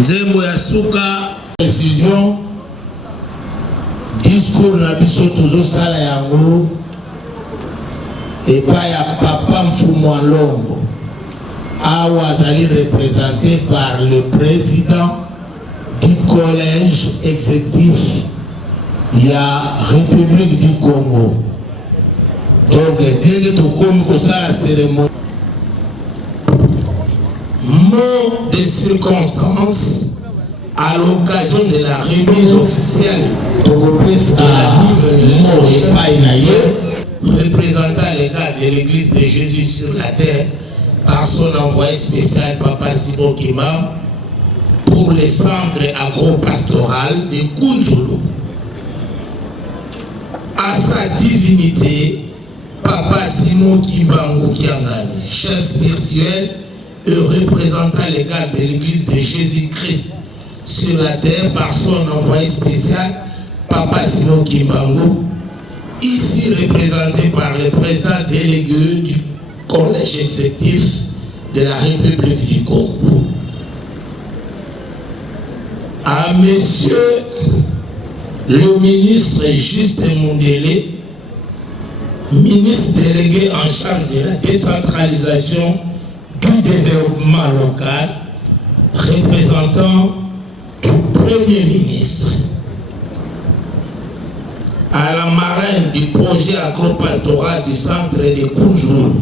Nzembo ya suka décision discours na biso tozo sala yango et pas ya papa Mfumu Longo awa azali représenté par le président du collège exécutif ya République du Congo. Donc dès que tokomi kosala cérémonie mot de circonstance à l'occasion de la remise officielle de représentant légal de l'église de Jésus sur la terre par son envoyé spécial Papa Simon Kimbangu pour le centre agro-pastoral de Kunzulu. À sa divinité, Papa Simon Kimbangu Kiangani, chef spirituel et représentant légal de l'église de Jésus-Christ sur la terre par son envoyé spécial, Papa Simon Kimbangu, ici représenté par le président délégué du collège exécutif de la République du Congo. À monsieur le ministre Justin Mundele, ministre délégué en charge de la décentralisation du développement local, représentant du Premier ministre, à la marraine du projet agro-pastoral du centre de Kunzulu,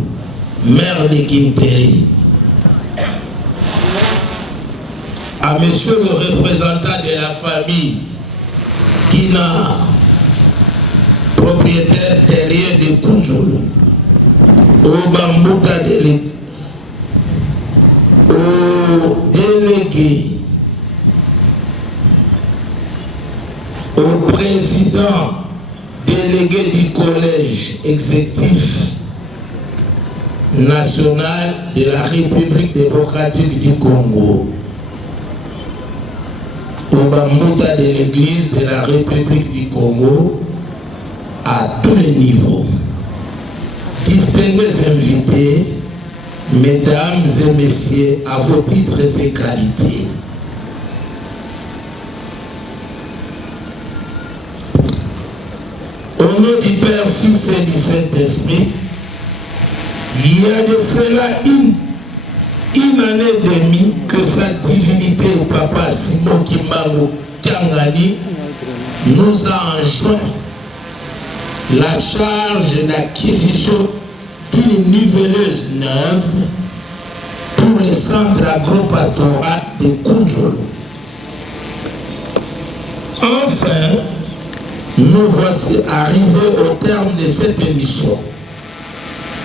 maire de Kimperi, à monsieur le représentant de la famille Kina, propriétaire terrien de Kunzulu, au Bambuta au délégué, au président délégué du collège exécutif national de la République démocratique du Congo, au Bambuta de l'église de la République du Congo, à tous les niveaux. Distingués invités, mesdames et messieurs, à vos titres et qualités. Au nom du Père, Fils et du Saint-Esprit, il y a de cela une année et demie que sa divinité, Papa Simon Kimbangu Kiangani, nous a enjoint la charge d'acquisition d'une niveleuse neuve pour le centre agro-pastoral de Kunzulu. Enfin, nous voici arrivés au terme de cette mission.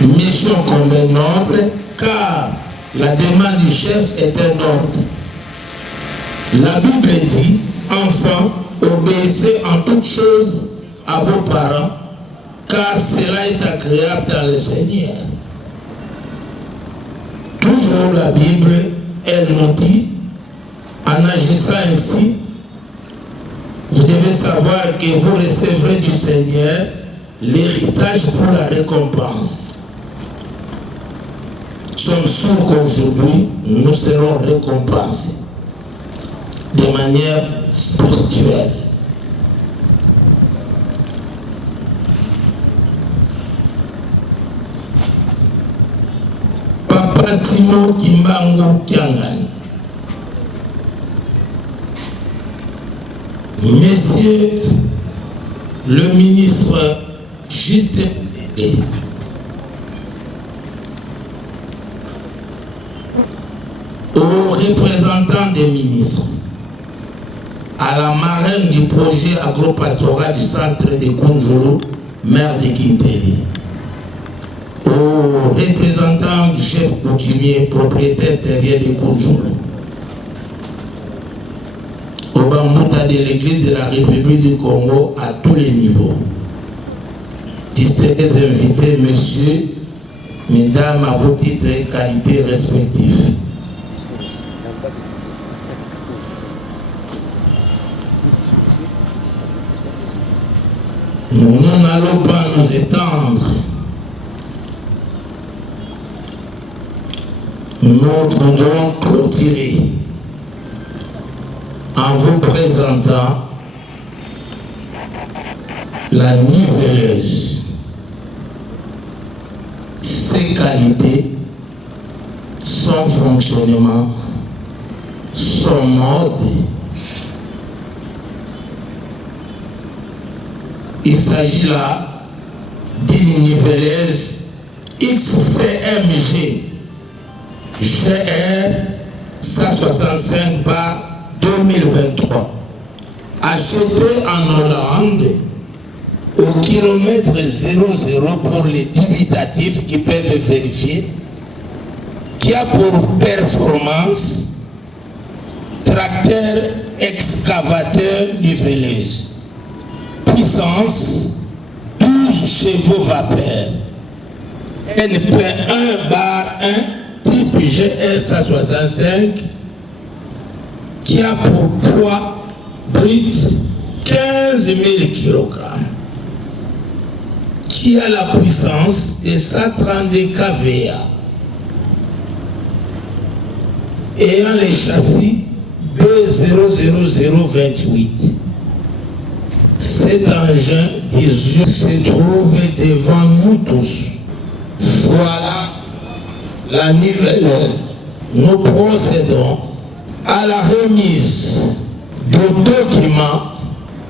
Mission convenable, car la demande du chef est un ordre. La Bible dit, enfants, obéissez en toutes choses à vos parents, car cela est agréable dans le Seigneur. Toujours la Bible, elle nous dit, en agissant ainsi, vous devez savoir que vous recevrez du Seigneur l'héritage pour la récompense. Nous sommes sûrs qu'aujourd'hui, nous serons récompensés de manière spirituelle. Papa Timo Kimbangu Kiangani, Monsieur le ministre Justin Ndege, aux représentants des ministres, à la marraine du projet agropastoral du centre de Kunjulu, maire de Kinteli, aux représentants du chef coutumier, propriétaire terrier de Kunjulu, au Bambouta de l'Église de la République du Congo à tous les niveaux. Distingués invités, messieurs, mesdames, à vos titres et qualités respectifs. Nous n'allons pas nous étendre. Nous devons clôturer en vous présentant la niveleuse, ses qualités, son fonctionnement, son mode. Il s'agit là d'une niveleuse XCMG GR 165 par 2023, achetée en Hollande au kilomètre 00 pour les dubitatifs qui peuvent vérifier, qui a pour performance tracteur excavateur niveleuse, puissance 12 chevaux vapeur, NP1/1 type GR 165, qui a pour poids brut 15 000 kg, qui a la puissance de 132 kVA, ayant les châssis B00028. Cet engin se trouve devant nous tous. Voilà la nivelle. Nous procédons à la remise de documents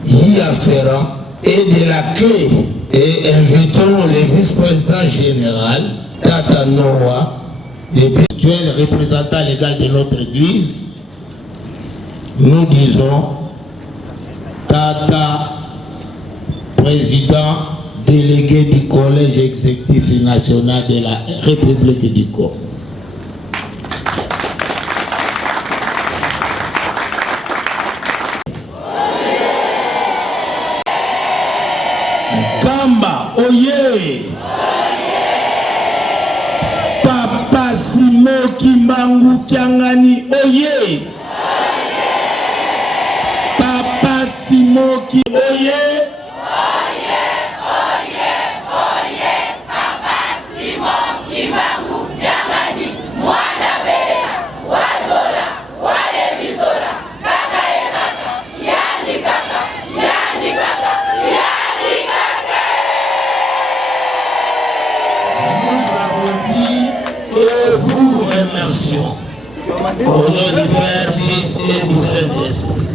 y afférents et de la clé, et invitons le vice-président général Tata Noah, le représentant légal de notre église. Nous disons Tata, président délégué du collège exécutif national de la République du Congo. Kamba, oye! Papa Simo Kimbangu Kiangani, oye! Papa Simo Ki, oye! Au nom du Père, Fils et du Saint-Esprit.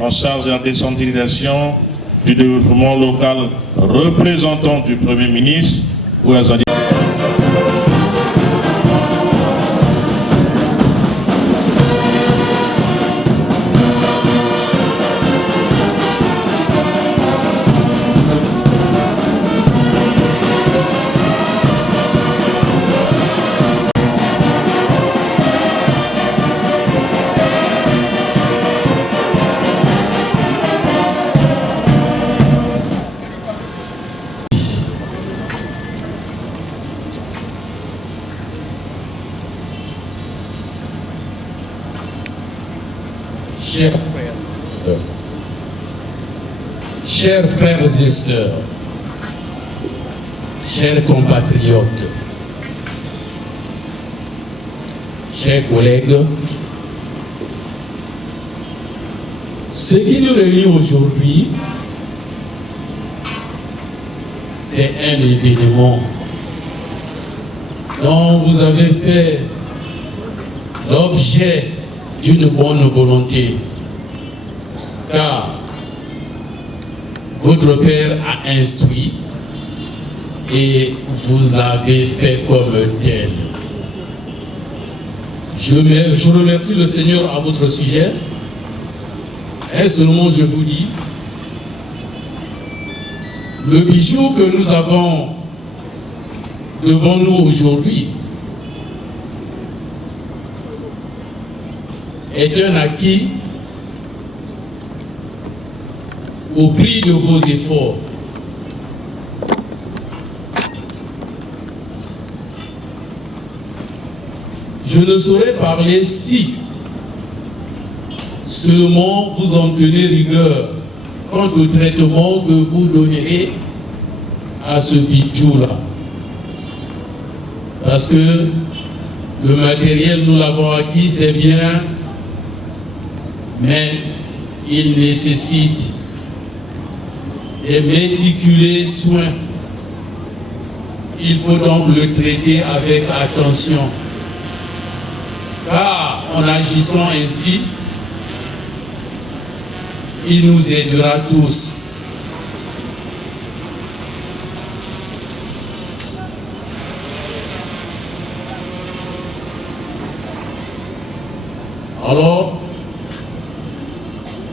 En charge de la décentralisation du développement local, représentant du Premier ministre, chers frères et sœurs, chers compatriotes, chers collègues, ce qui nous réunit aujourd'hui, c'est un événement dont vous avez fait l'objet d'une bonne volonté, car votre Père a instruit et vous l'avez fait comme tel. Je remercie le Seigneur à votre sujet. Et seulement je vous dis, le bijou que nous avons devant nous aujourd'hui est un acquis au prix de vos efforts. Je ne saurais parler si seulement vous en tenez rigueur quant au traitement que vous donnerez à ce bijou-là. Parce que le matériel, nous l'avons acquis, c'est bien, mais il nécessite des méticuleux soins. Il faut donc le traiter avec attention. Car en agissant ainsi, il nous aidera tous. Alors,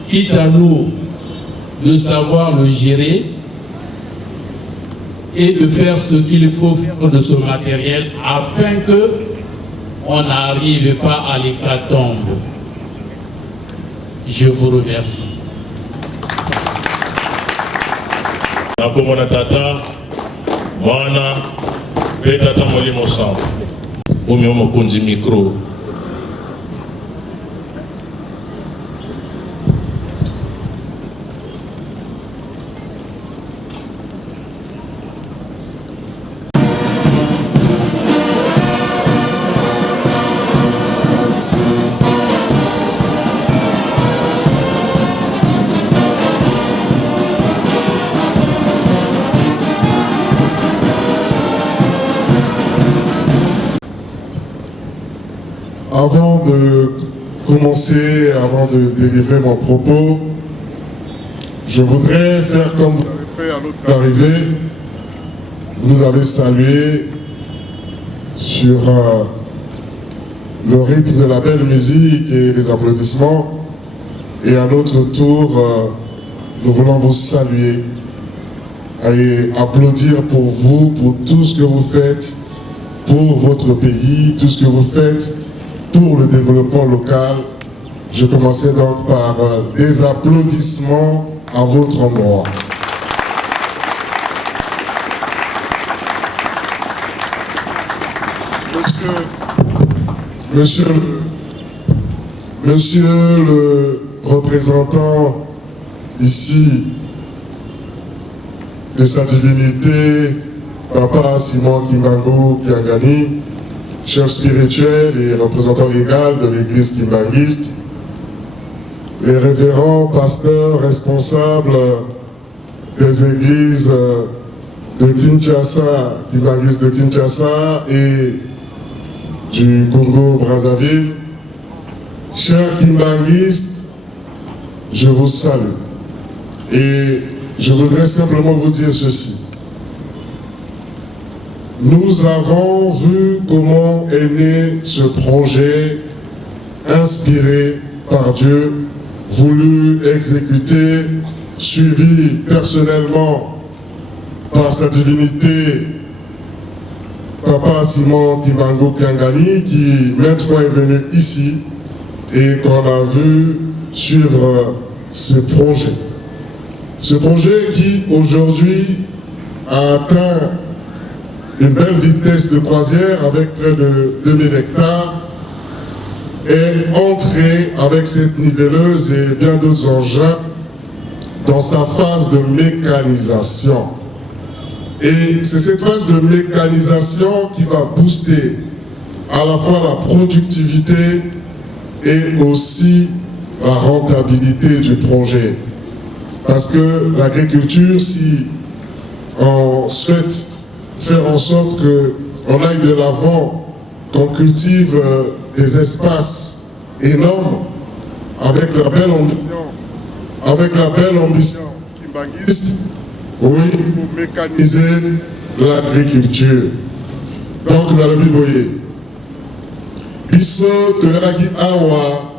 quitte à nous de savoir le gérer et de faire ce qu'il faut faire de ce matériel afin que on n'arrive pas à l'hécatombe. Je vous remercie. Nakomona tata, mwana, pe tata molimo sang. Omi omo konzi micro. Avant de commencer, avant de délivrer mon propos, je voudrais faire comme vous avez fait à notre arrivée. Vous nous avez salué sur le rythme de la belle musique et les applaudissements. Et à notre tour, nous voulons vous saluer et applaudir pour vous, pour tout ce que vous faites pour votre pays, tout ce que vous faites pour le développement local. Je commencerai donc par des applaudissements à votre endroit. Monsieur le représentant ici de sa divinité, Papa Simon Kimbangu Kiangani, chef spirituel et représentant légal de l'église kimbanguiste, les révérends pasteurs responsables des églises de Kinshasa, kimbanguistes de Kinshasa et du Congo-Brazzaville. Chers kimbanguistes, je vous salue. Et je voudrais simplement vous dire ceci. Nous avons vu comment est né ce projet inspiré par Dieu, voulu exécuter, suivi personnellement par sa divinité, Papa Simon Kimbangu Kiangani, qui maintes fois est venu ici et qu'on a vu suivre ce projet. Ce projet qui aujourd'hui a atteint une belle vitesse de croisière avec près de 2000 hectares est entré avec cette niveleuse et bien d'autres engins dans sa phase de mécanisation. Et c'est cette phase de mécanisation qui va booster à la fois la productivité et aussi la rentabilité du projet. Parce que l'agriculture, si on souhaite faire en sorte qu'on aille de l'avant, qu'on cultive des espaces énormes avec la belle ambition kimbanguiste, oui, pour mécaniser l'agriculture. Donc, dans le Biboye, biso toyaki awa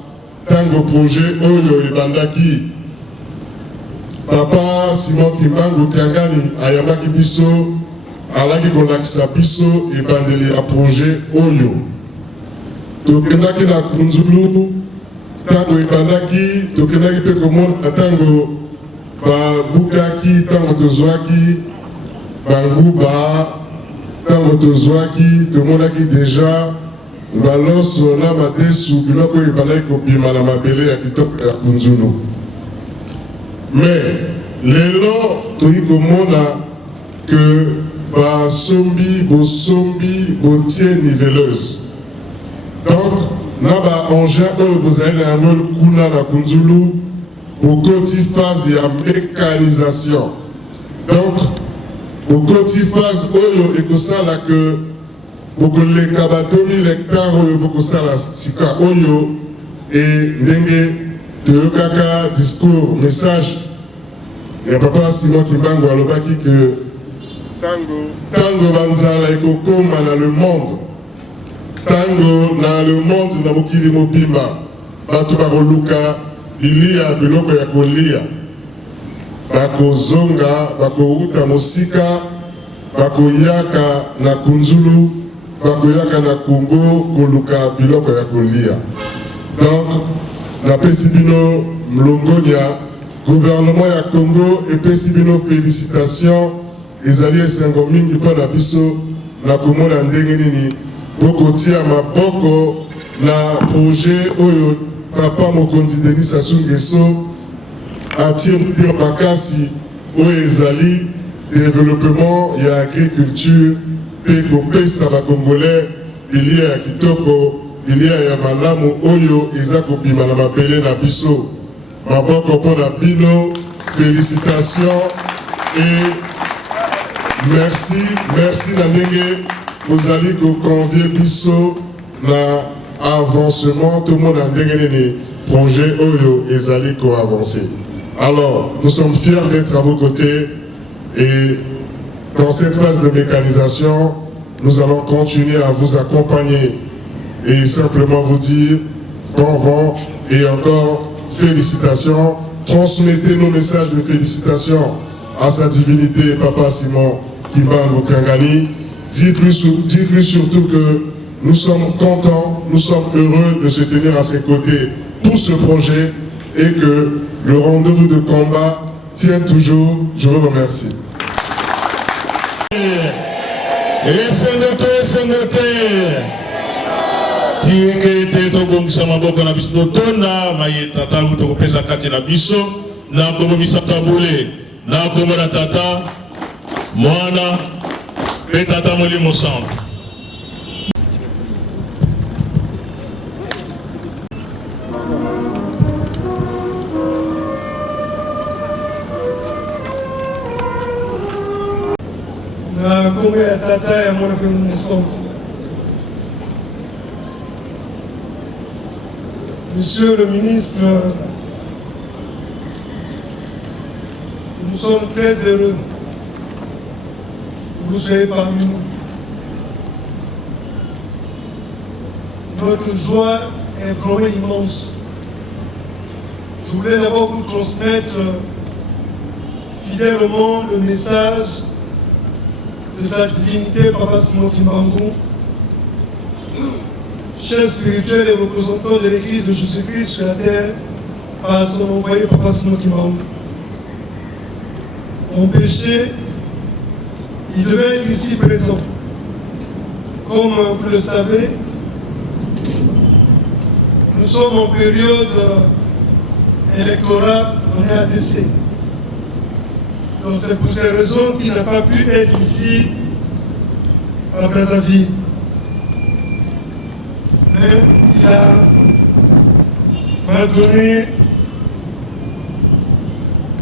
tango projet oyo ebandaki Papa Simon Kimbangu Kiangani ayambaki biso alaki kolakisa biso ebandeli ya projet oyo tokendaki na Kunzulu tango ebandaki tokendaki mpe komona tango babukaki tango tozwaki banguba tango tozwaki tomonaki deja baloso na madesu biloko oyo ebandaki kobima na mabele ya kitoko ya Kunzulu. Mais lelo toyi komona que basombi bosombi botie niveleuse. Donc na ba engin oyo bozali na yango kuna na Kunzulu bokoti phase ya mécanisation. Donc bokoti phase oyo ekosala que bokoleka ba 2000 hectares oyo bokosala sika oyo et ndenge toyokaka discours, message ya Papa Simon Kimbangu alobaki que tango banzala ekokoma na le monde, tango na le monde na mokili mobimba bato bakoluka lilia biloko ya kolia bakozonga bakouta mosika bakoyaka na Kunzulu bakoyaka na Congo koluka biloko ya kolia. Donc na pesibino mlongonia gouvernement ya Congo epesi bino félicitations ezali esengo mingi mpo na biso na komona ndenge nini bokotia maboko na projet oyo Papa Mokonzi Denis Sassou Nguesso atie makasi oyo ezali développement ya agriculture mpe kopesa bakongolais bilia ya kitoko bilia ya malamu oyo eza kobima na mabele na biso. Maboko mpo na bino, félicitations et merci na ndenge bozali koconvier biso na avancement tout le monde a ndenge nini projet oyo ezali ko-avancer. Alors, nous sommes fiers d'être à vos côtés et dans cette phase de mécanisation, nous allons continuer à vous accompagner et simplement vous dire bon vent et encore félicitations. Transmettez nos messages de félicitations à sa divinité, Papa Simon Kimbangu Kiangani. Dites-lui surtout que nous sommes contents, nous sommes heureux de se tenir à ses côtés pour ce projet et que le rendez-vous de combat tient toujours. Je vous remercie. Et c'est noté. Tieke to bongisa maboko na biso tona maye tata to kopesa kati na biso na komomisa kabule na komona tata mwana pe tata molimo centre. Monsieur le ministre, nous sommes très heureux que vous soyez parmi nous. Notre joie est vraiment immense. Je voulais d'abord vous transmettre fidèlement le message de sa divinité, Papa Simon Kimbangu, chef spirituel et représentant de l'Église de Jésus-Christ sur la terre, par son envoyé Papa Simon Kimbangu. Mon péché, il devait être ici présent. Comme vous le savez, nous sommes en période électorale en RDC. Donc c'est pour ces raisons qu'il n'a pas pu être ici à Brazzaville. Mais il m'a donné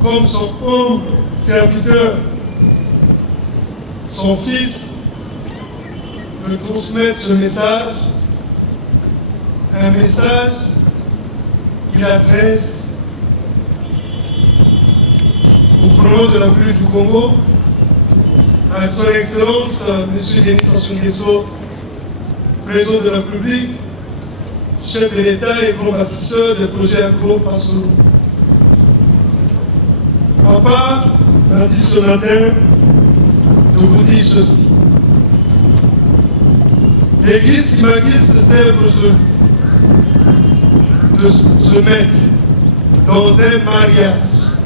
comme son homme serviteur, son fils, de transmettre ce message, un message qu'il adresse au gouvernement de la République du Congo, à son Excellence, M. Denis Sassou Nguesso, président de la République, chef de l'État et grand bâtisseur des projets agro-pastoraux. Papa m'a dit ce matin de vous dire ceci. L'Église qui m'a dit c'est de se mettre dans un mariage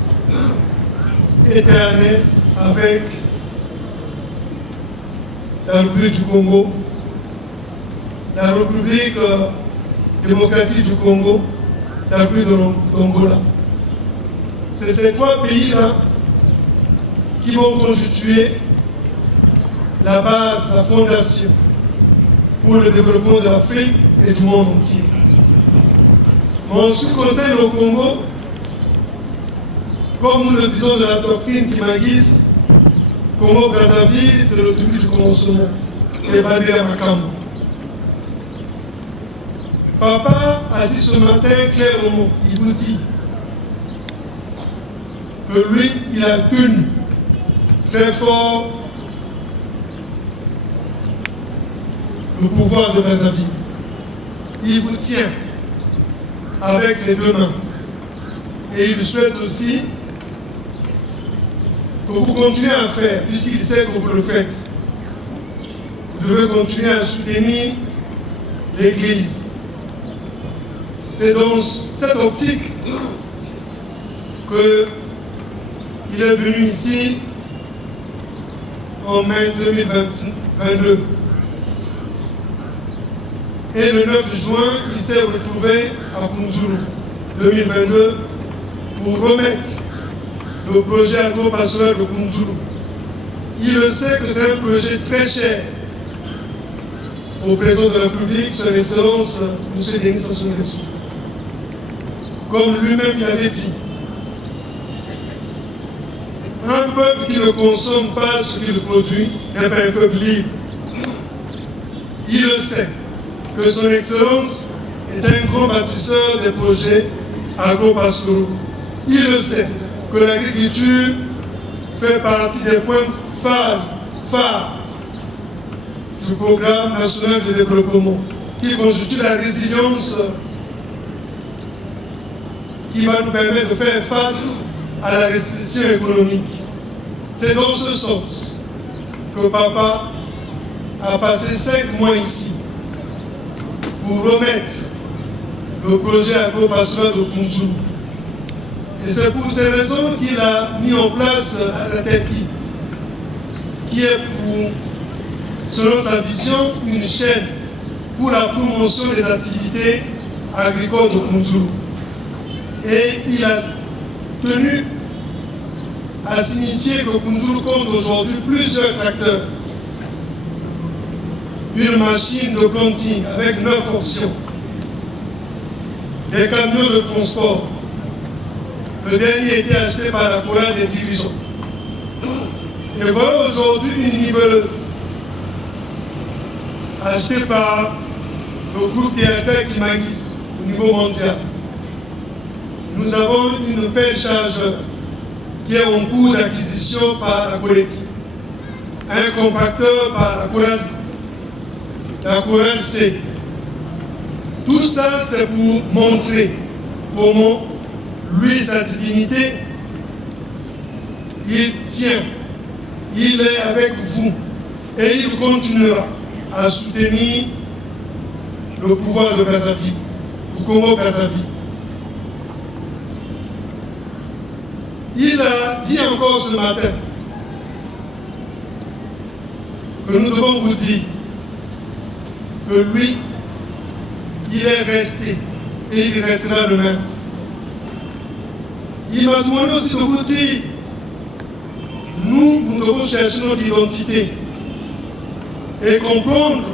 éternel avec la République du Congo, la République démocratique du Congo, la République d'Angola. C'est ces trois pays-là qui vont constituer la base, la fondation pour le développement de l'Afrique et du monde entier. En ce qui concerne le Congo, comme nous le disons de la doctrine Kimagis, Congo-Brazzaville, c'est le début du commencement. Et Badira Makambo. Papa a dit ce matin clairement, il vous dit que lui, il a une très fort le pouvoir de Brazzaville. Il vous tient avec ses deux mains. Et il souhaite aussi que vous continuez à faire, puisqu'il sait que vous le faites. Vous devez continuer à soutenir l'Église. C'est dans cette optique qu'il est venu ici en mai 2022. Et le 9 juin, il s'est retrouvé à Kunzulu 2022 pour remettre le projet agro-pastoral de Kunzulu. Il le sait que c'est un projet très cher au président de la République, son Excellence, M. Denis Sassou Nguesso. Comme lui-même l'avait dit, un peuple qui ne consomme pas ce qu'il produit n'est pas un peuple libre. Il le sait que son Excellence est un grand bâtisseur des projets agro-pastoraux. Il le sait que l'agriculture fait partie des points phares du programme national de développement qui constitue la résilience qui va nous permettre de faire face à la restriction économique. C'est dans ce sens que Papa a passé 5 mois ici pour remettre le projet agro-pastoral de Kunzulu. Et c'est pour ces raisons qu'il a mis en place la TEPI, qui est pour, selon sa vision, une chaîne pour la promotion des activités agricoles de Kunzulu. Et il a tenu à signifier que Kunzulu compte aujourd'hui plusieurs tracteurs, une machine de planting avec 9 options, des camions de transport. Le dernier était acheté par la chorale des dirigeants. Et voilà aujourd'hui une niveleuse achetée par le groupe théâtral qui m'aguiste au niveau mondial. Nous avons une belle chargeur qui est en cours d'acquisition par la Corétie, un compacteur par la chorale C. Tout ça, c'est pour montrer comment lui, sa divinité, il tient, il est avec vous et il continuera à soutenir le pouvoir de Brazzaville, du Congo-Brazzaville. Il a dit encore ce matin que nous devons vous dire que lui, il est resté et il restera le même. Il m'a demandé aussi de vous dire, nous devons chercher notre identité et comprendre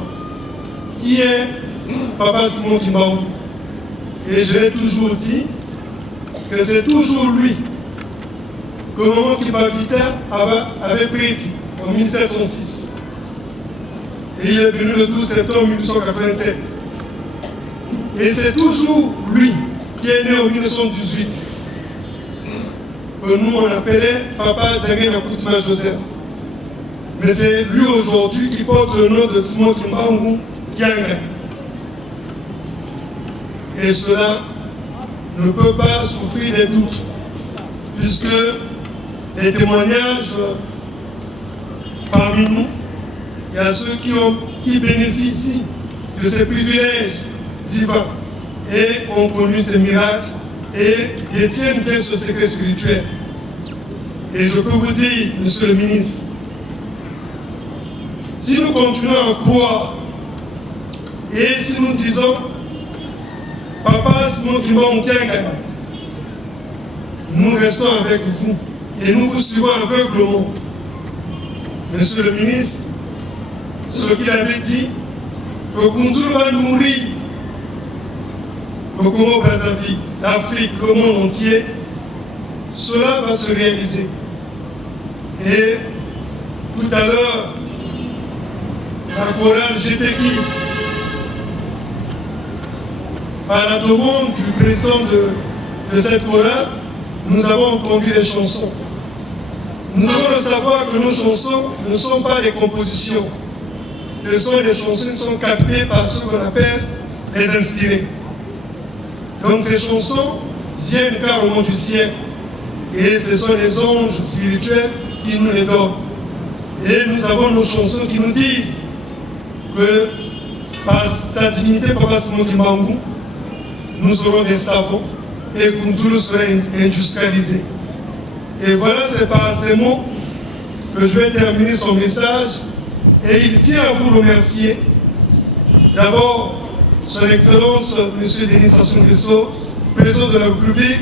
qui est Papa Simon Kimbangu. Et je l'ai toujours dit que c'est toujours lui que Maman Kimbavita avait pris en 1706. Et il est venu le 12 septembre 1887. Et c'est toujours lui qui est né en 1918, que nous on appelait Papa Diagne Nakoutima Joseph. Mais c'est lui aujourd'hui qui porte le nom de Simon Kimbangu Kianga. Et cela ne peut pas souffrir des doutes, puisque les témoignages parmi nous, il y a ceux qui bénéficient de ces privilèges divins et ont connu ces miracles et détiennent bien ce secret spirituel. Et je peux vous dire, monsieur le ministre, si nous continuons à croire et si nous disons Papa Simon Kimbangu Kianga, nous restons avec vous et nous vous suivons aveuglement. Monsieur le ministre, ce qu'il avait dit, que Koundoul va nourrir le Congo-Brazzaville, l'Afrique, le monde entier, cela va se réaliser. Et tout à l'heure, la chorale GTK, par la demande du président de cette chorale, nous avons entendu les chansons. Nous devons savoir que nos chansons ne sont pas des compositions. Ce sont des chansons qui sont captées par ce qu'on appelle les inspirés. Donc ces chansons viennent carrément du ciel. Et ce sont les anges spirituels qui nous les donnent. Et nous avons nos chansons qui nous disent que par sa divinité, Papa Simon Kimbangu, nous serons des savants et Koundoul sera industrialisé. Et voilà, c'est par ces mots que je vais terminer son message. Et il tient à vous remercier. D'abord, Son Excellence, M. Denis Sassou Nguesso, président de la République,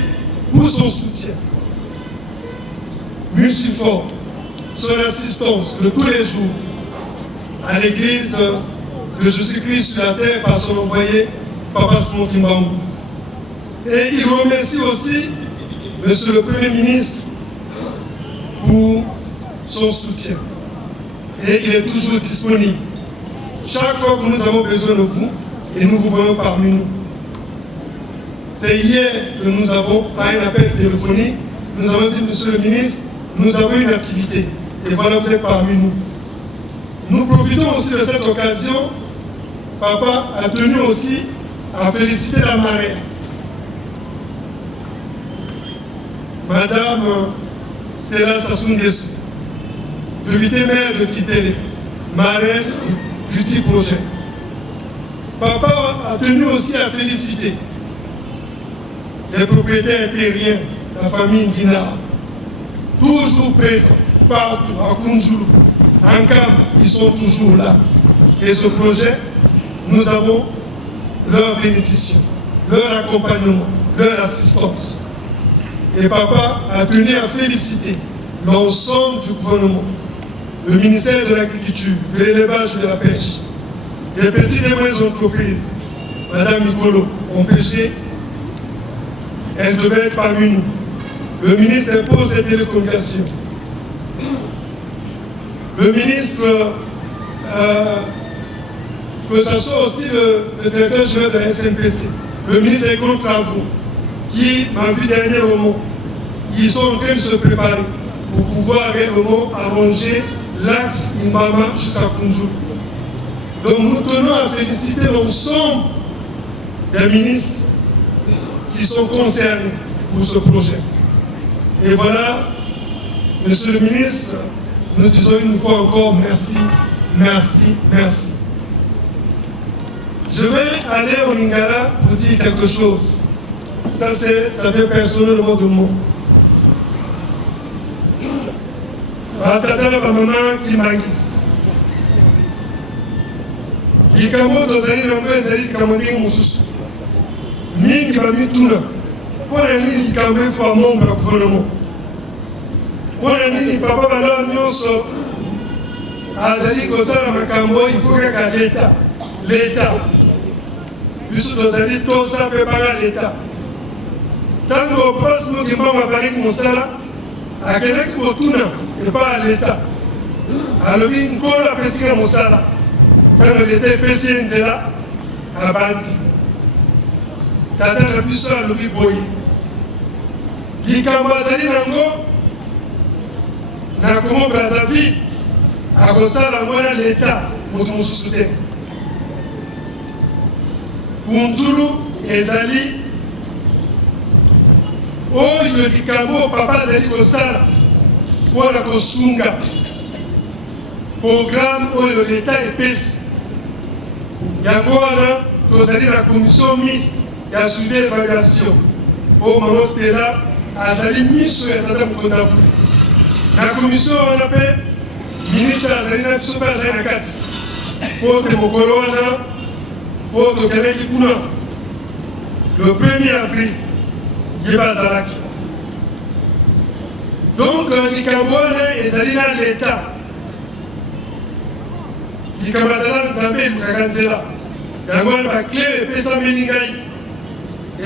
pour son soutien multiforme, son assistance de tous les jours à l'Église de Jésus-Christ sur la terre par son envoyé, Papa Simon Kimbangu. Et il remercie aussi Monsieur le Premier ministre pour son soutien. Et il est toujours disponible. Chaque fois que nous avons besoin de vous, et nous vous voyons parmi nous. C'est hier que nous avons, par un appel téléphonique, nous avons dit, Monsieur le ministre, nous avons une activité. Et voilà, vous êtes parmi nous. Nous profitons aussi de cette occasion. Papa a tenu aussi à féliciter la marraine. Madame Stella Sassou Nguesso, député maire de Kitele, marraine du dit projet. Papa a tenu aussi à féliciter les propriétaires terriens, la famille Guinard, toujours présents partout, à Koundoul, en Cam, ils sont toujours là. Et ce projet, nous avons leur bénédiction, leur accompagnement, leur assistance. Et Papa a tenu à féliciter l'ensemble du gouvernement, le ministère de l'Agriculture, de l'élevage et de la pêche, les petites et moyennes entreprises. Madame Nicolo, on pêchait, elle devait être parmi nous. Le ministre des Postes et des Télécommunications, le ministre, que ce soit aussi le directeur général de la SNPC, le ministre des Grands Travaux, qui m'a vu dernièrement, ils sont en train de se préparer pour pouvoir réellement arranger l'axe Imbama jusqu'à Kunjou. Donc nous tenons à féliciter l'ensemble des ministres qui sont concernés pour ce projet. Et voilà, monsieur le ministre, nous disons une fois encore merci, merci, merci. Je vais aller au Lingala pour dire quelque chose. Ça fait personnellement de moi. Tata na maman qui mangiste. Likambo tozali nango ezali likambo ndenge mosusu. Mingi bamituna. Mpona nini likambo efo membre ya gouvernement? Mpona nini papa bala nyonso azali kosala makambo il faut kaka l'État. Biso tozali tosa mpe banga l'État. Tango passe moki mbango abalaki mosala akendaki kotuna epa ya l'État. Alobi nkolo apesika mosala. Tango l'État epesi ye nzela abandi. Tata na biso alobi boye. Likambo azali nango na Congo Brazzaville akosala ngo na l'État moto mosusu te. Kunzulu ezali oyo likambo papa azali kosala mpona kosunga programme oyo l'État epesi. Yango wana tozali na commission mixte ya suivi évaluation oyo mama Stella azali miso ya tata mokonzi abule. Na commission wana mpe ministre azali na biso mpe azali na kati mpo te mokolo wana mpo tokendeki kuna le 1er avril ye bazalaki. Donc likambo wana ezali na l'État. Likambo ya tata nzambe elukaka nzela yango wana bakle epesameli ngai,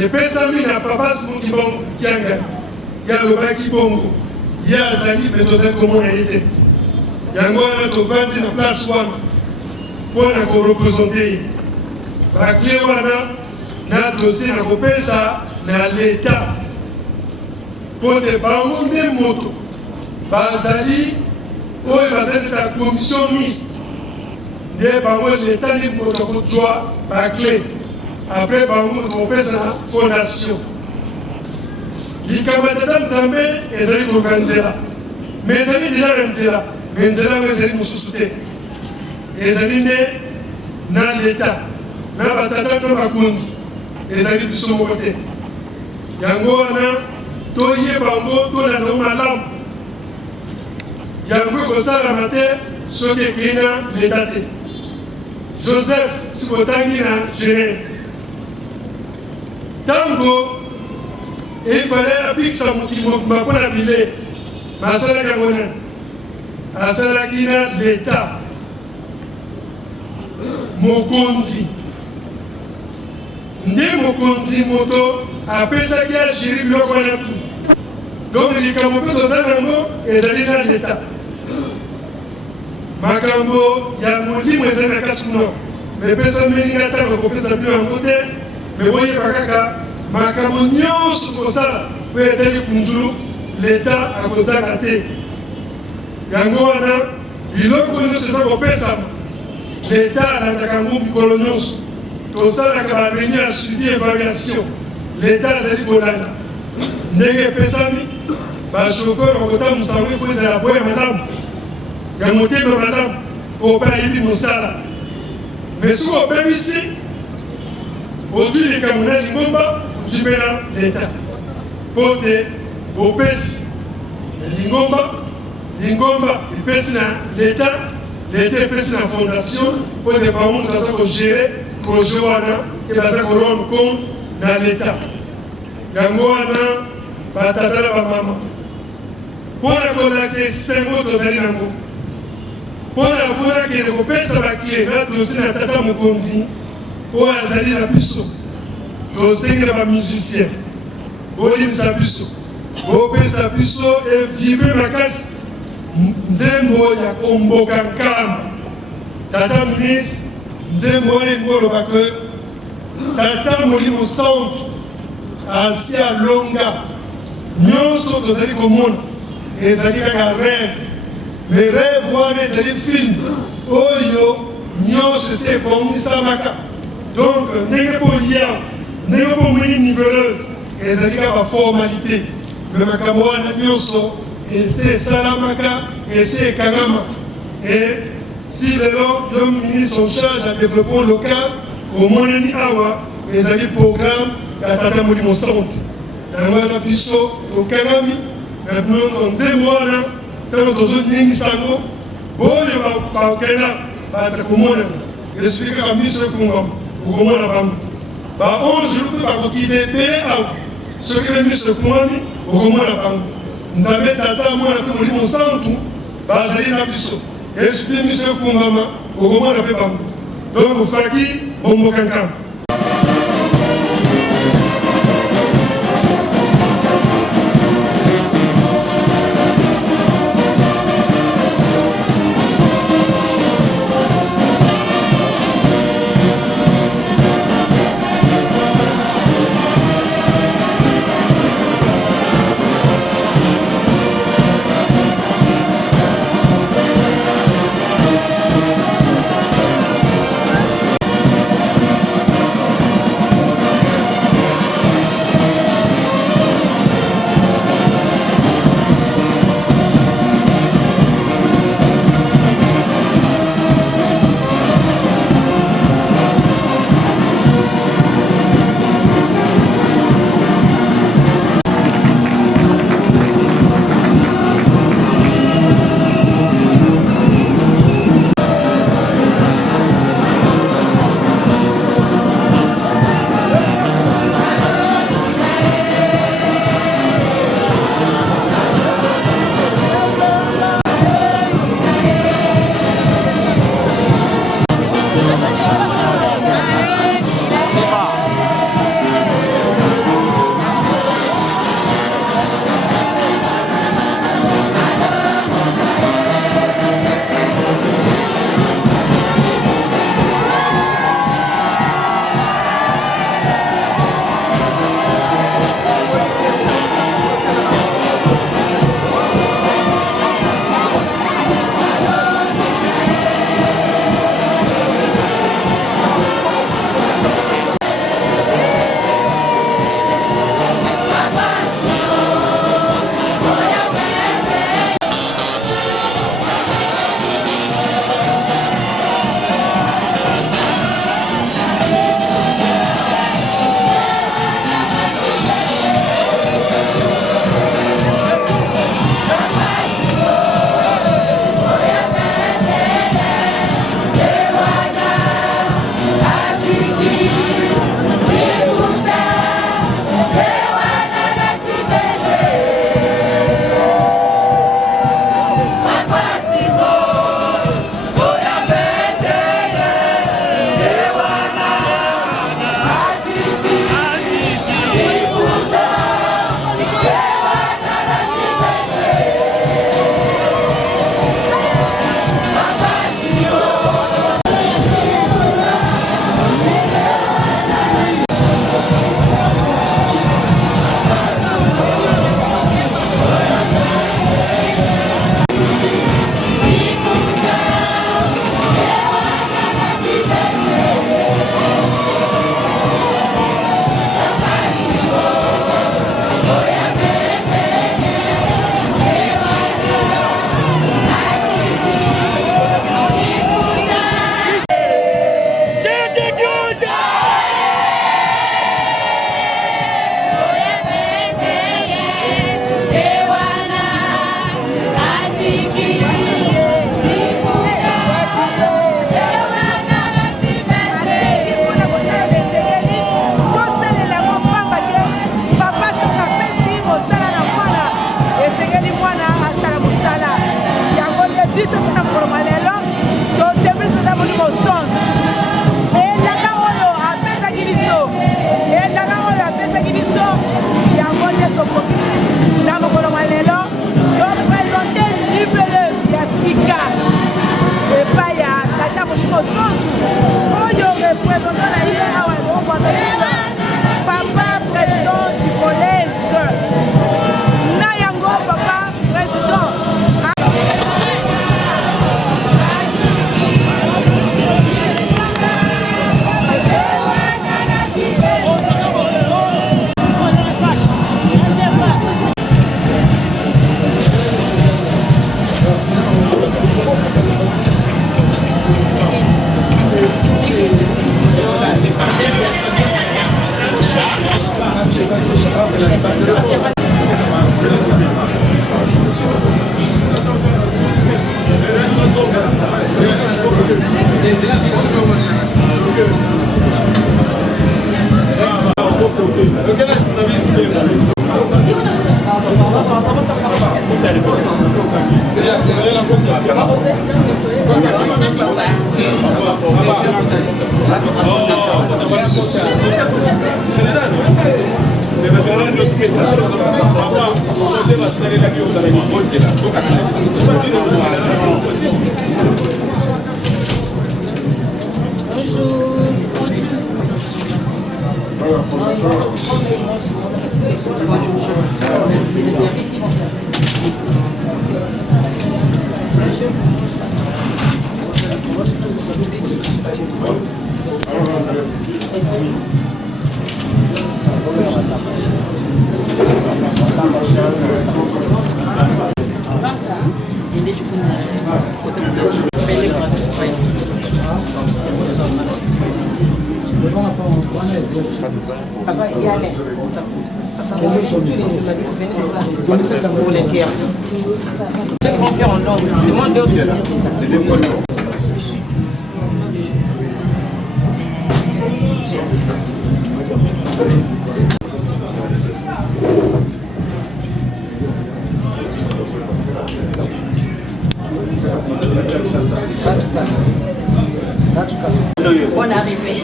epesami na papa simoki bongo kianga ye alobaki bongo ye azali me tozali komona ye te. Yango wana tovandi na place wana mpona korepresente ye. Bakle wana na dossier na kopesa na l'État mpo te bango nde moto bazali oyo bazali na commission mixte nde bango l'État nde moto akozwa bakle après bango kopesa na fondation. Likambo ya tata nzambe ezali koluka nzela me ezali deja na nzela me nzela yango ezali mosusu te, ezali nde na l'État na batata na bakonzi ezali biso moko te. Yango wana toyeba ngo tolanda malamu yango ekosalama te soki ekei na l'État te. Joseph sikotangi na Genèse tango efale apikisa mokili mobimba mpo na bile asalaki yango nani? Asalaki na l'État mokonzi nde mokonzi moto apesaki agiri biloko wana tu. Donc likambo mpe tozali yango ezali na l'État. Makambo ya molimo ezali na kati kuna mepesameli nga ntango kopesa bino yango te, me boyeba kaka makambo nyonso tokosala po etali kunzulu l'État akozaka te. Yango wana biloko nyonso eza kopesama l'État alandaka yango mikolo nyonso. Tosalaka bareunion ya suivi évaluation l'État azali kolanda ndenge epesami bachauffeur bakotambusa yango ifo ezala boye malamu ya motema malamu po bayebi mosala. Mais soki obebisi ozwi likambo na lingomba ozwi mpe na l'État mpo te bopesi lingomba epesi na l'État, l'État epesi na fondation mpo te bango moto aza kogere projet wana ke baza korendre compte na l'État. Yango wana batata na bamama mpona kolakisa esengo tozali nango mpona vona kende kopesa bakle na dosie na tata mokonzi oyo azali na biso. Tosengela bamusicien bolimisa biso bopesa biso evibre makasi nzembo ya komboka nkama. Tata ministre, nzembo wana ngoloba que tata Molimo Centre asi alonga nyonso tozali komona ezali kaka rêve, mais rêve wana ezali film oyo nyonso esi ebongisamaka. Donc ndenge po yaw ndenge po moni niveleuse ezali kaka baformalité, me makambo wana nyonso esi esalamaka esi ekangama. Et si lelo yo ministre en charge ya développement local omonani awa ezali programme ya tata Molimo Centre yango wana biso tokangami na bino nzembo wana ntango tozoningisa yango boyo bakenda baza komona esui kaka miso efungama okomona bango ba 11 jours mpe bakokide ebele awa soki be miso efungami okomona bango. Nzambe tata mwana mpe Molimo Centre bazali na biso esui miso efungama okomona mpe bango. Donc faki bomboka nkama. Bonne arrivée.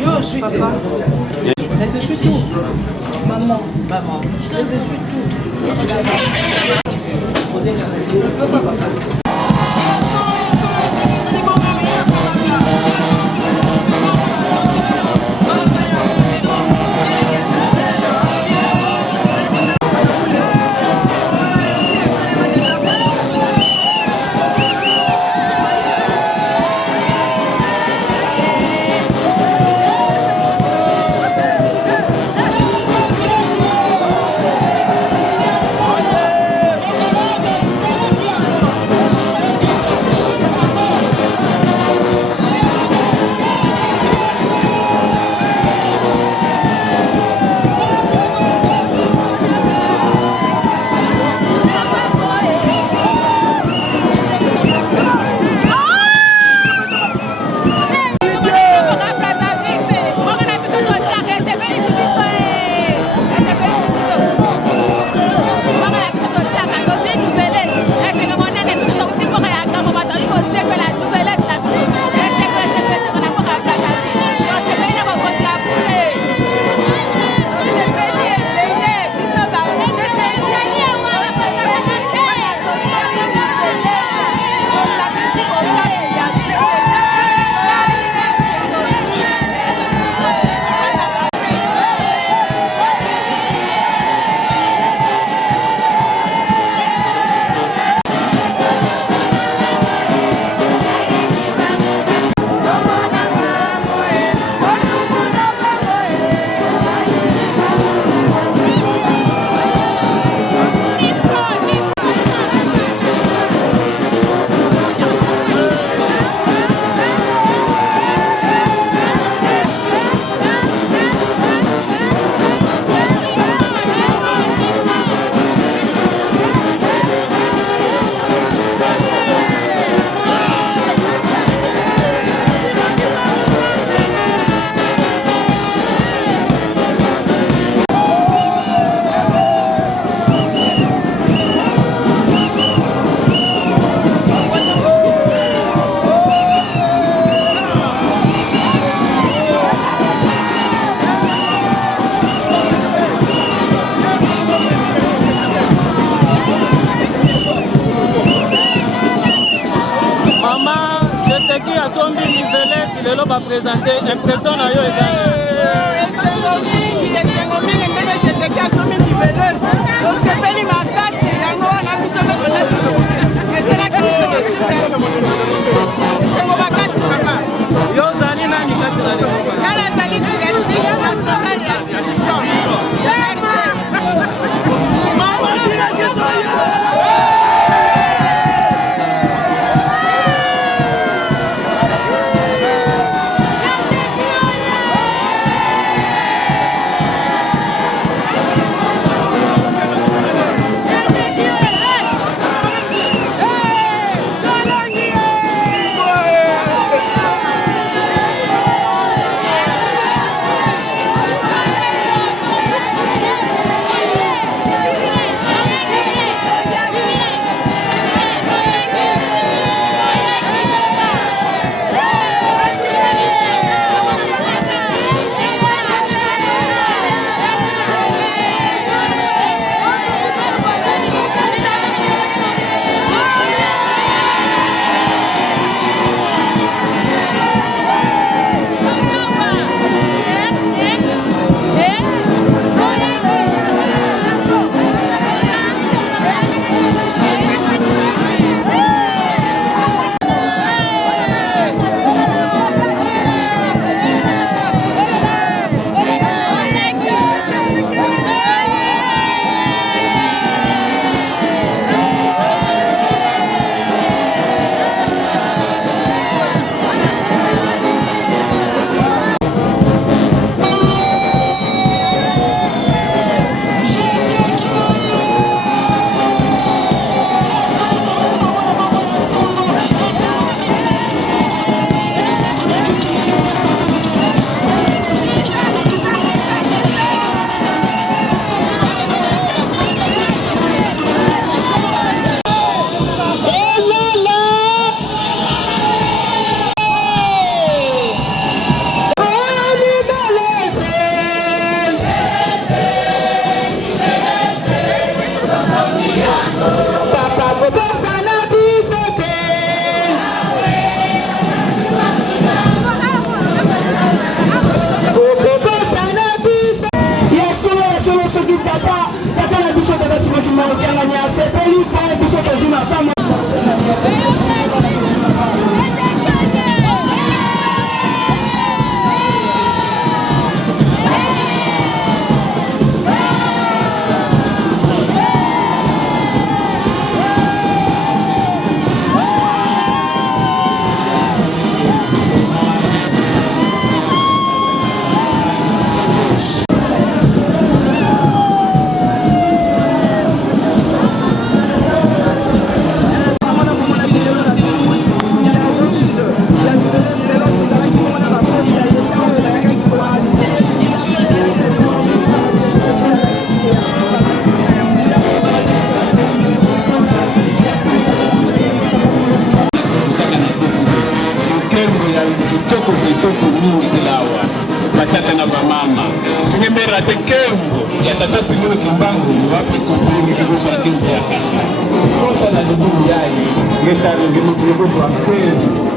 Yo, je suis papa. Mais je suis tout. Maman. Je suis tout. lelo ba présenter impression na yo esengo mingi ndenge jeteki asomi niveleuse tosepeli makasi yango wana biso etelaki esengo makasi papa yo ozali nani kati na lelo yala ezali directrice nationale ya division ya RCF tata na biso tata Simon Kimbangu Kiangani asepeli mpo biso tozima pamba. Kitoko mingi kilawa batata na bamama singemera tekembo ya tata Simon Kimbangu wapi kupuni kigusa kinja kota na dubu yayi ngeta ngemu kuliko kwa kembo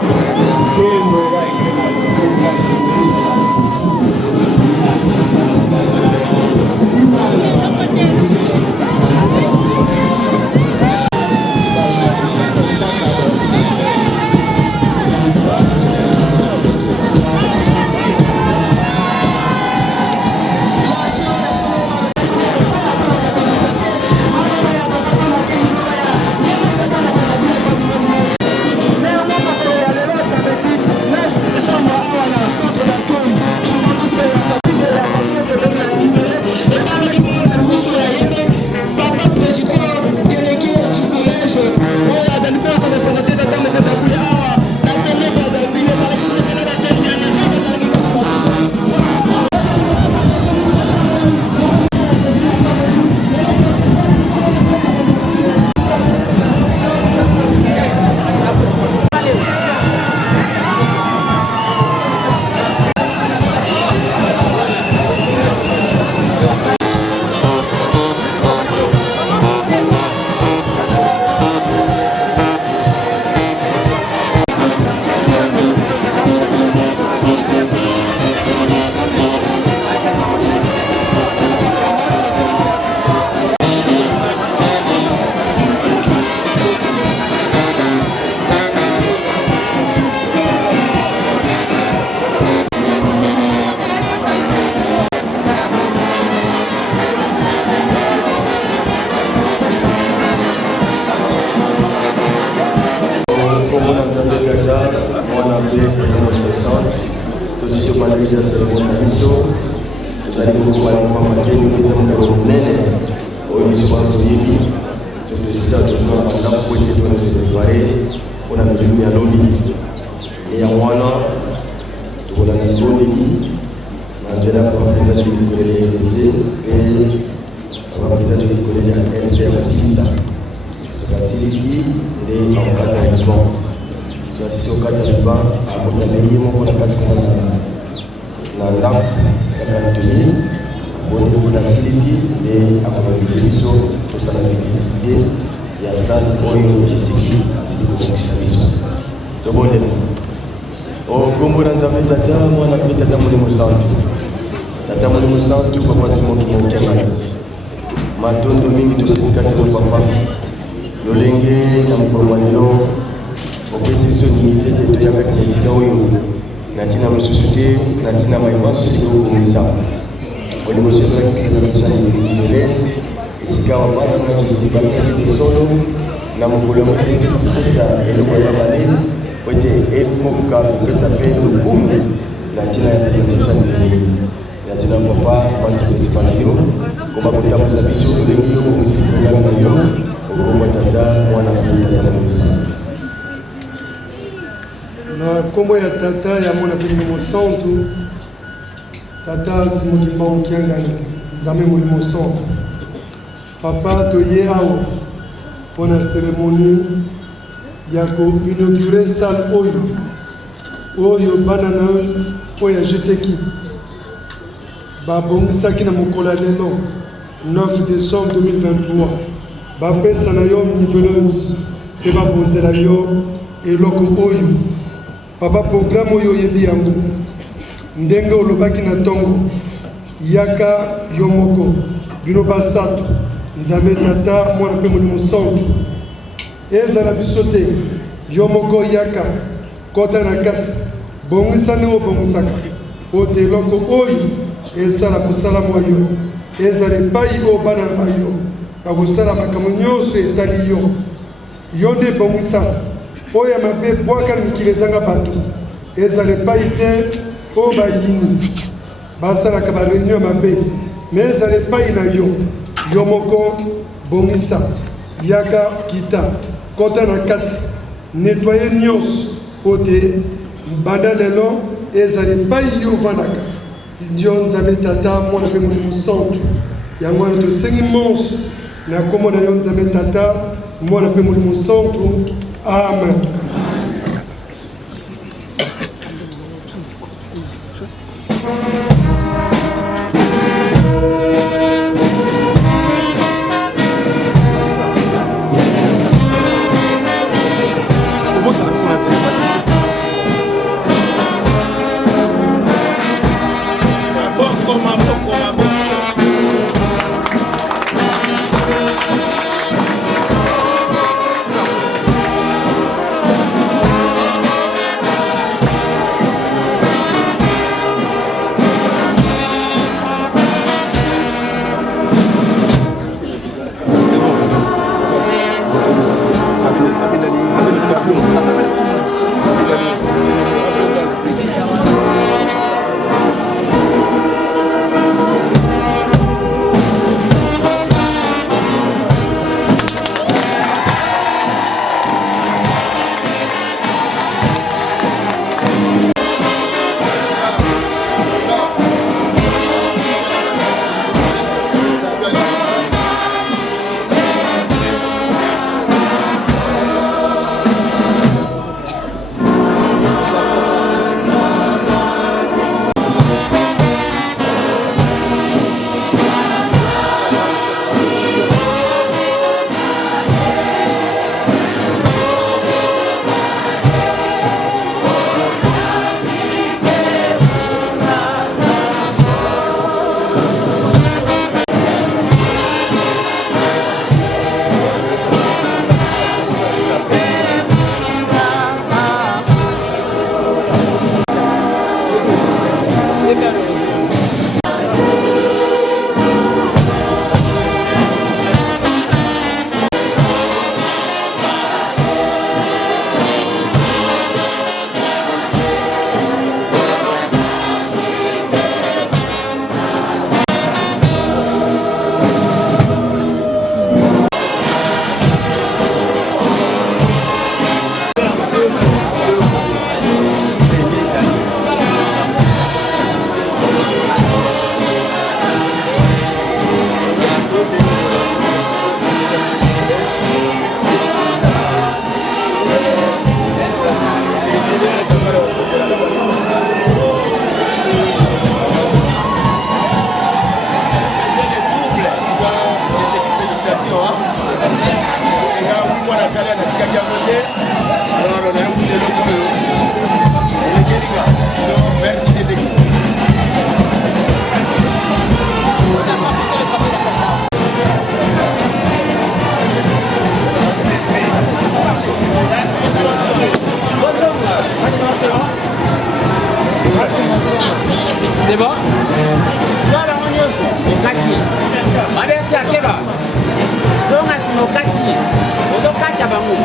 matondo mingi tulisikati kwa papa lolenge na mpromanilo opesiso ni misete to yakati ya sida oyo natina mususute natina maimaso siko kumisa wali moshe kwa kisa ni velezi isikawa bana na jibakati de solo na mkolo mosete pesa ele kwa bale pote epo ka pesa pe hukumu natina ya presentation ni velezi natina papa maso principal koma kutamu sabiso lengio musikongana na yo okoma tata mwana tata musa na kombo ya tata ya mwana Molimo Santu tata Simon Kimbangu Kiangani nzambe Molimo Santu papa toye awa pona cérémonie ya ko inaugurer salle oyo bana na oyo ya jeteki babongisaki na mokolo ya lelo 9 décembre 2023 bapesa na yo niveleuse mpe babonzela yo eloko oyo papa programme oyo oyebi yango ndenge olobaki na ntongo yaka yo moko bino basantu nzambe tata mwana mpe molimo santu ezala biso te yo moko yaka kota na kati bongisa nde obongisaka po te eloko oyo ezala kosala mwa yo ezala epai oyo bana na bayo bakosala makambo nyonso etali yo yo nde ebongisa oyo ya mabe bwaka na mikili ezanga bato ezala epai te oyo bayini basalaka bareunion ya mabe me ezala epai na yo yo moko bongisa yaka kita kota na kati nettoye nyonso po te banda lelo ezala epai yo ovandaka ndio nzambe tata mwana mpe molimo santu yango wana tosengi monso na kombo na yo nzambe tata mwana mpe molimo santu amen. C'est bon? Swala onyoso okati. Mabersi akeba. Songa sino okati. Odokata bango.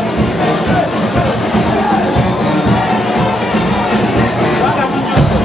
Swala onyoso.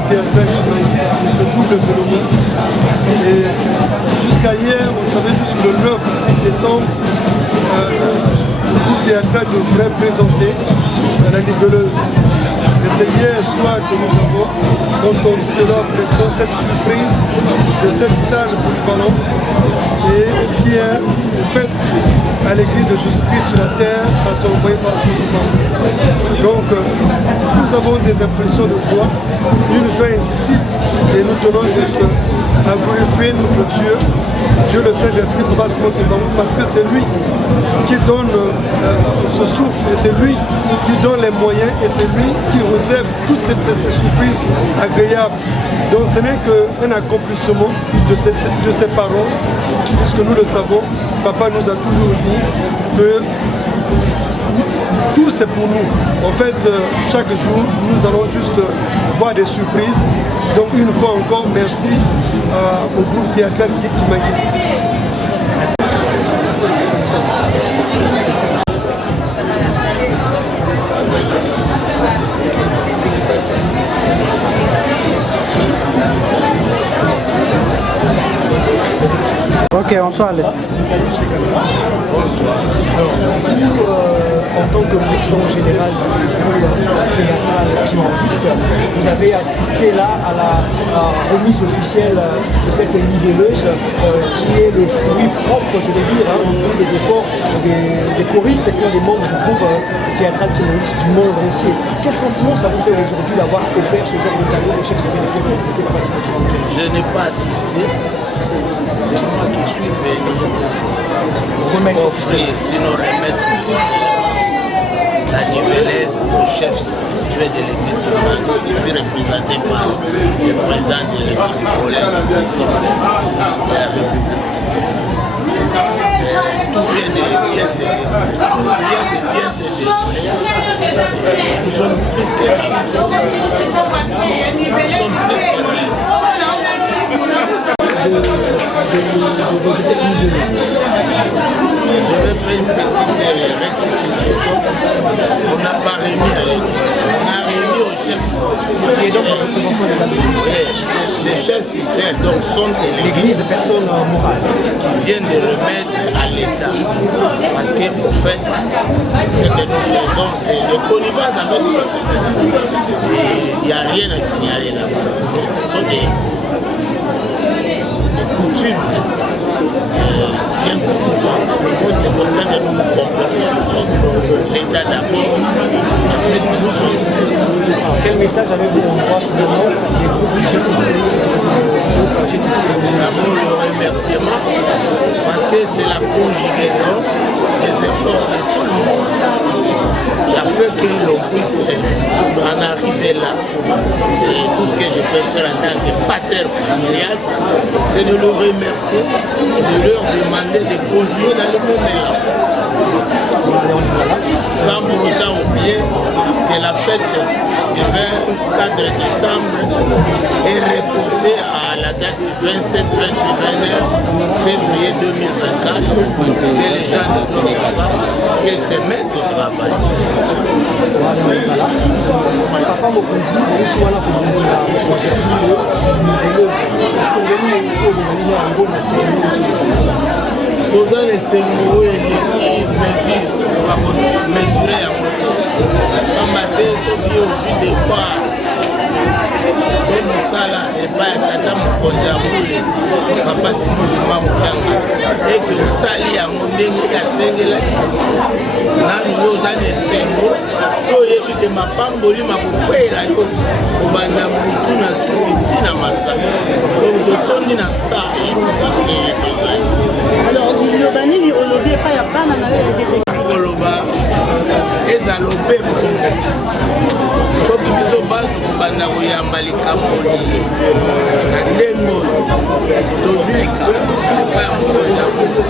groupe théâtral humaniste de ce double phénomène. Et jusqu'à hier, on savait jusque le 9 décembre, le groupe théâtral devrait présenter la niveleuse. Et c'est hier soir que nous avons entendu de leur président cette surprise de cette salle polyvalente et qui est faite à l'église de Jésus-Christ sur la terre par son envoyé par ce mouvement. Donc nous avons des impressions de joie, une joie indicible et nous tenons juste à glorifier notre Dieu le Saint-Esprit parce que c'est lui qui donne ce souffle et c'est lui qui donne les moyens et c'est lui qui réserve toutes ces surprises agréables. Donc ce n'est qu'un accomplissement de ces paroles, puisque nous le savons, Papa nous a toujours dit que tout c'est pour nous. En fait, chaque jour, nous allons juste voir des surprises. Donc une fois encore, merci au groupe théâtral Guikimaguiste. Merci. Ok, bonsoir. Bonsoir. En tant que président général du groupe théâtral Guikimaguiste, vous avez assisté là à la remise officielle de cette niveleuse qui est le fruit propre, je vais dire, des efforts des choristes et sinon des membres du groupe théâtral Guikimaguiste du monde entier. Quel sentiment ça vous fait aujourd'hui d'avoir offert ce genre de cadeau des chefs spirituels? Je n'ai pas assisté. C'est moi qui suis venu offrir, sinon remettre la niveleuse au chef spirituel de l'église ici représenté par le président de l'équipe du collège de la République. Tout vient de bien se dérouler. Nous sommes plus que Je vais faire une petite rectification. On n'a pas remis à l'église, on a remis au chef. Oui, les chefs spirituels donc sont de l'église, personnes morales, qui viennent de remettre à l'État. Parce qu'au fait, ce que nous faisons, c'est de connivence avec l'État. Et il n'y a rien à signaler là-bas. Ce sont des coutumes bien coutumes. C'est comme ça que nous nous comportons. L'État d'abord, ensuite nous sommes. Quel message avez-vous envoyé finalement les groupes? D'abord le remerciement, parce que c'est la conjugaison des efforts de tout le monde qui a fait que l'on puisse en arriver là. Et tout ce que je peux faire en tant que pater familias, c'est de le remercier et de leur demander de conjuguer dans le même élan. Sans pour autant oublier que la fête du 24 décembre est reportée à la date du 27, 28, 29 février 2024, que les gens ne doivent pas qu'ils se mettent au travail. Papa Mokonzi, tu vas là pour nous dire tous les Sengo et les mesurés à mon comme matin, ceux qui ont vu des fois, comme ça là, et pas tata Mokonzi, papa Simon Lima Mokanga, et que Sali à mon déni à Sengela, Nario Zane Sengo, et que ma pamboli m'a coupé là, au Banda Moutou na Soumiti na Matza, donc de Tony na ça, et c'est alors, le banni, il relevait pas, il n'y a pas de ezalobe bongo soki biso basi tokobanda koyamba likambo liye na ndenge oyo tozwilika epai ya mokonzi ya bongo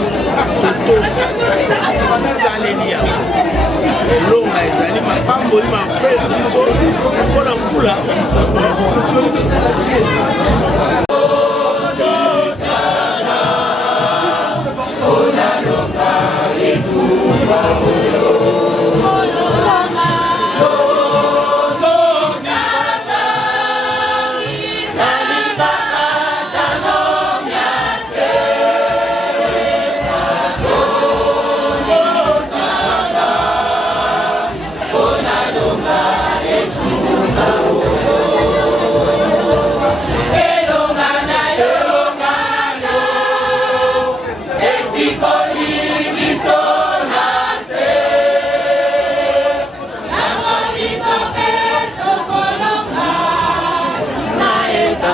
totosi tosaleli yango elonga ezali mapamboli mapesi biso mpona mbula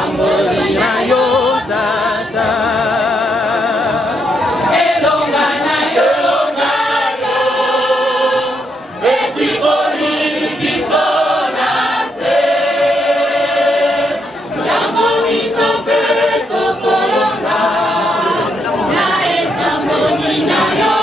pamboli na yo tata. Elonga na yo, esikoli biso na se. Yango biso pe tokolonga, na etamboli na yo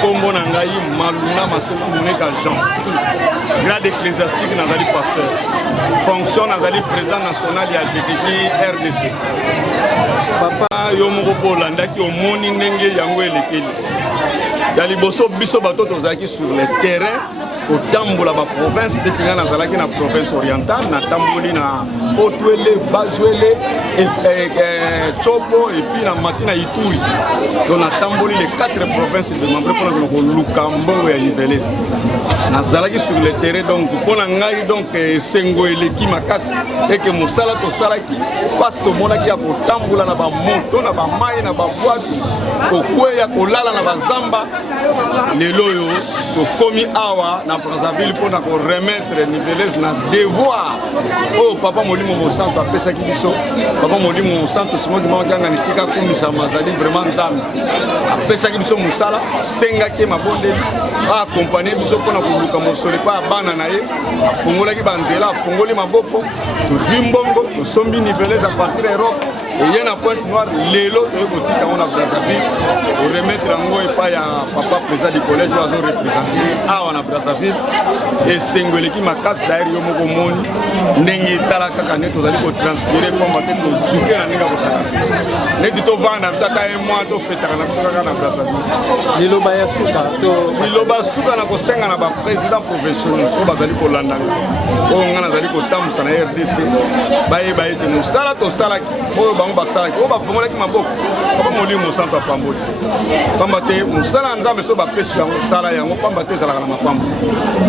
Kombo na ngai Maluna Massofu Moneka Jean, grade ecclésiastique nazali pasteur, fonction nazali président national ya GTK RDC. Papa yo moko bolandaki omoni ndenge yango elekeli ya liboso biso bato tozalaki sur le terrain kotambola ba province ndeti nga nazalaki na province orientale natamboli na Otwele, Bazwele, Chopo et puis na Matina Ituri. Donc natamboli les 4 provinces de membres pour le Lukambongo et Nivelès. Nazalaki sur le terrain donc pour ngai donc sengo eleki makasi et que musala to salaki passe to monaki ya kotambola na ba moto na ba mai na ba boîte ko kweya ko lala na ba zamba lelo yo to komi awa na Brazzaville pour na ko remettre Nivelès na devoir. Oh papa Molimo Monsanto apesaki biso papa Molimo Monsanto simo ki manganga nitika kumisa mazali vraiment nzambe apesaki biso musala sengaki mabonde accompagner biso pona koluka mosole pa bana na ye afungolaki banzela afungoli maboko tozwi mbongo tosombi Nivelès à partir de Europe et y a Pointe Noire lelo to ekotika on a Brazzaville pour remettre yango epa ya papa président du collège ozo représenter awa na Brazzaville et sengoleki makasi d'ailleurs yo moko moni ndenge tala kaka ne tozali ko transpirer pour mater to zuke na ninga kosaka neti to vanda bisaka e mois to fetaka na biso kaka na Brazzaville liloba ya suka to liloba suka na kosenga na ba président professionnel so bazali ko landanga o ngana zali ko tamusa na RDC baye baye te musala to salaki o bango basalaki o bafungolaki maboko papa Molimo Monsanto apamboli pamba te musala nzambe so bapesi yango sala yango pamba te ezalaka na mapambo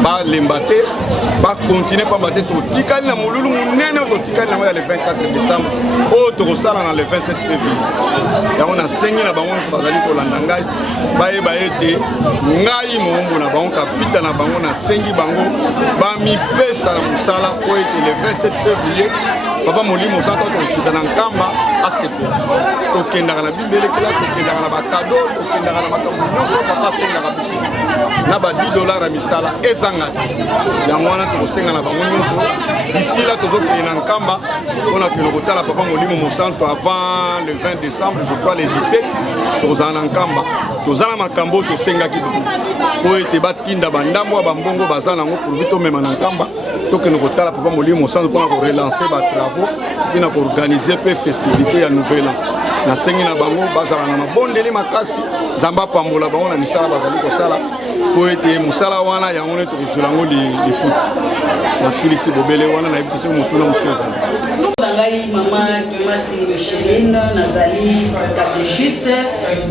balemba te bakontinue pamba te totikali na molulu monene totikali yango ya le 24 décembre oyo tokosala na le 27 février yango nasengi na bango nyonso bazali kolanda ngai bayeba ete ngai moumbu na bango kapita na bango nasengi bango bamipesa na mosala po ete le 27 février papa Molimo Monsanto tokita na nkamba asepe tokendaka na bibelekela tokendaka na bakado tokendaka na makambo nyonso papa asengaka biso na ba $10 ya misala ezangaka yango wana tokosenga na bango nyonso d'ici là tozokende na nkamba mpona kende kotala papa Molimo Monsanto avant le 20 décembre je crois le 17 tokozala na nkamba toza na makambo tosengaki po ete batinda bandambo ya bambongo baza nango pourvu tomema na nkamba tokende kotala papa Molimo Monsanto mpona korelancer batravaux mpe na koorganize mpe festivité ya nouvel an nasengi na bango bazala na mabondeli makasi nzambe apambola bango na misala bazali kosala po ete mosala wana yango nde tokozwela yango lifuti nasilisi bobele wana nayebi te soki motuna mosu ezali ngai mama Kimasi Micheline nazali catéchiste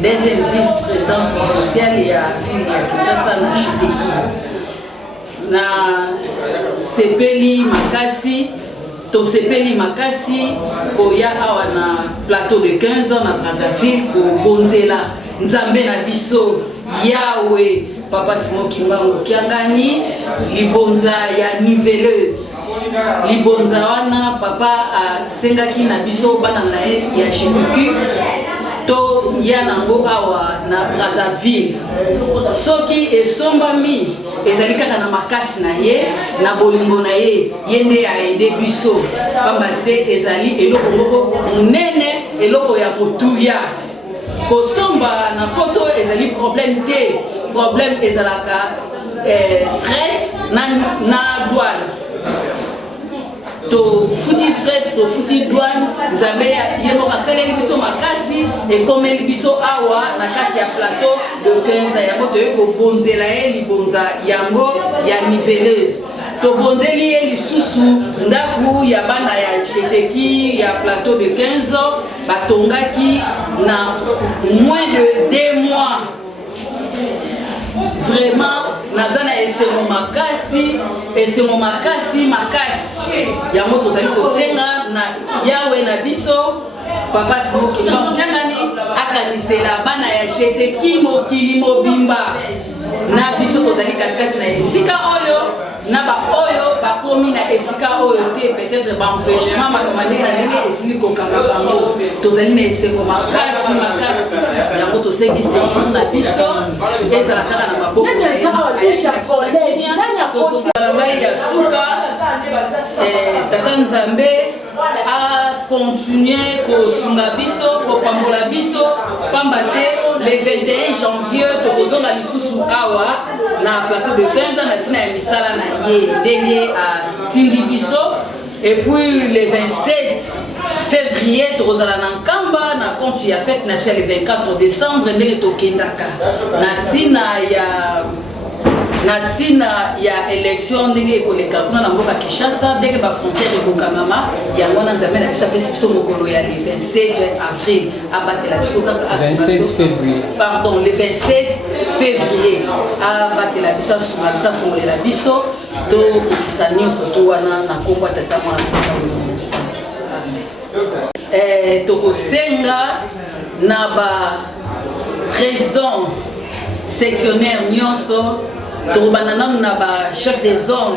deuxième vice-président provincial ya ville ya Kinshasa na Chiteki na sepeli makasi tosepeli makasi koya awa na plateau de 15 ans na Brazzaville ko bonzela nzambe na biso Yawe papa Simon Kimbangu Kiangani libonza ya Niveleuse libonza wana papa asengaki na biso bana na ya Chituku to ya nango awa na Brazzaville soki esombami ezali kaka na makasi na ye na bolingo na ye yende ya ede biso pamba te ezali eloko moko munene eloko ya motuya kosomba na poto ezali problème te problème ezalaka fret na douane to futi fret to futi douane nzambe ye moko asaleli biso makasi ekomeli biso awa na kati ya plateau de 15 yango toyei kobonzela ye libonza yango ya niveleuse tobonzeli ye lisusu ndaku ya bana ya jeteki ya plateau de 15 ans batongaki na moins de 2 mois. Vraiment naza na esengo makasi yango tozali kosenga na yawe na biso papa Simoki Mokangani akanisela bana ya jeteki mokili mobimba na biso tozali katikati na esika oyo na ba oyo bakomi na esika oyo te peut-être ba empêchement makamane na ndenge esili kokanga bango tozali na esengo makasi yango tosengi séjour na biso ezala kaka na maboko tozongala mai ya suka tata Nzambe a continuer kosunga biso kopambola biso pamba te le 21 janvier tokozonga lisusu awa na plateau de 15 ans na tina ya misala na ye ndenge atindi biso et puis le 27 février tokozala na nkamba na compte ya fête na le 24 décembre ndenge tokendaka na tina ya élection ndenge ekoleka kuna na mboka Kinshasa ndenge ba frontière ekokangama yango na Nzambe na biso apesi biso mokolo ya le 27 avril abatela biso kaka 27 février pardon le 27 février abatela biso asunga biso afongolela biso tokokisa nyonso to wana na kombo ya tata mwana tokosenga na ba président sectionnaire nyonso tokobanda nanu na ba chef des zones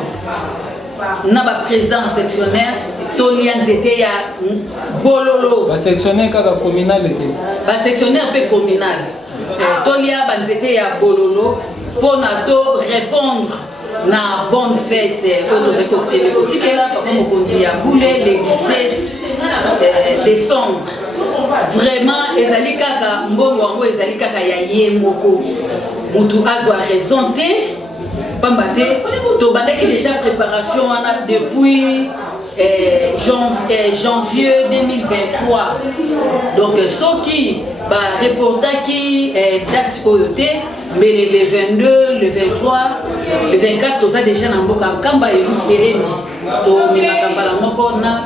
na ba président sectionnaire tolia nzete ya bololo ba sectionnaire kaka communal te ba sectionnaire pe communal tolia ba nzete ya bololo pona to répondre na bonne fête autres cocktails kotikela papa mokonzi ya boule le 17 décembre vraiment ezali kaka mbongo wango ezali kaka ya ye moko mutu azwa raison te pamba te tobandaki déjà préparation wana depuis janvier 2023 donc soki ba reportaki date oyo te mais le 22 le 23 le 24 toza déjà na mboka nkamba eluseremi tomemaka mbala moko na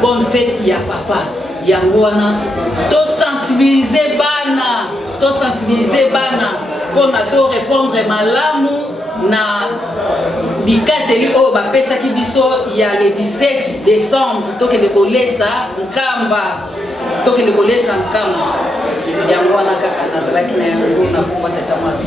bonne fête ya papa yango wana tosensibiliser bana mpona to répondre malamu na bikateli oyo bapesaki biso ya le 17 décembre tokende kolesa nkamba yango wana kaka nazalaki na yango na komba tata mwana